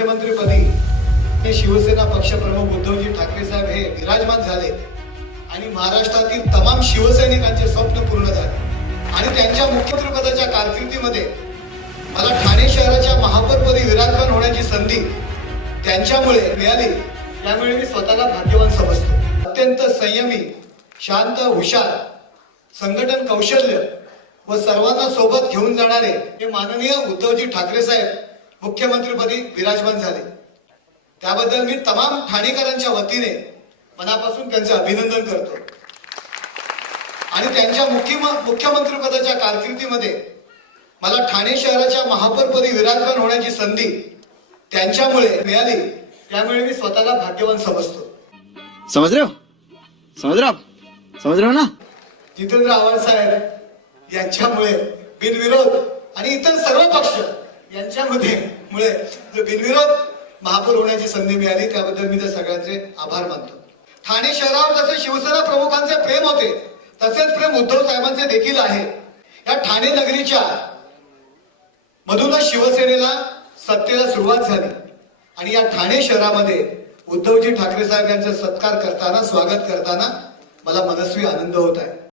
मुख्यमंत्रीपदी हे शिवसेना पक्षप्रमुख उद्धवजी ठाकरे साहेब हे विराजमान झाले. आणि महाराष्ट्रातील तमाम शिवसैनिकांचे स्वप्न पूर्ण झाले. आणि त्यांच्या मुख्यमंत्रीपदाच्या कारकिर्दीमध्ये मला ठाणे शहराच्या महापौरपदी विराजमान होण्याची संधी त्यांच्यामुळे मिळाली. त्यामुळे मी स्वतःला भाग्यवान समजतो. अत्यंत संयमी शांत हुशार संघटन कौशल्य व सर्वांना सोबत घेऊन जाणारे हे माननीय उद्धवजी ठाकरे साहेब मुख्यमंत्रीपदी विराजमान झाले. त्याबद्दल मी तमाम ठाणेकरांच्या वतीने मनापासून त्यांचे अभिनंदन करतो. आणि त्यांच्या मुख्य मुख्यमंत्रीपदाच्या कारकिर्दीमध्ये मला ठाणे शहराच्या महापौरपदी विराजमान होण्याची संधी त्यांच्यामुळे मिळाली त्यामुळे मी स्वतःला भाग्यवान समजतो. रहे हो? समझ रहे हो ना? जितेंद्र आव्हाड साहेब यांच्यामुळे बिनविरोध आणि इतर सर्व पक्ष यांच्यामध्ये मुळे जो बिनविरोध महापौर होण्याची संधी मिळाली त्याबद्दल मी त्या सगळ्यांचे आभार मानतो. ठाणे शहरावर जसे शिवसेना प्रमुखांचे प्रेम होते तसेच प्रेम उद्धव साहेबांचे देखील आहे. या ठाणे नगरीच्या मधूनच शिवसेनेला सत्तेला सुरुवात झाली. आणि या ठाणे शहरामध्ये उद्धवजी ठाकरे साहेब यांचा सत्कार करताना स्वागत करताना मला मनस्वी आनंद होत आहे.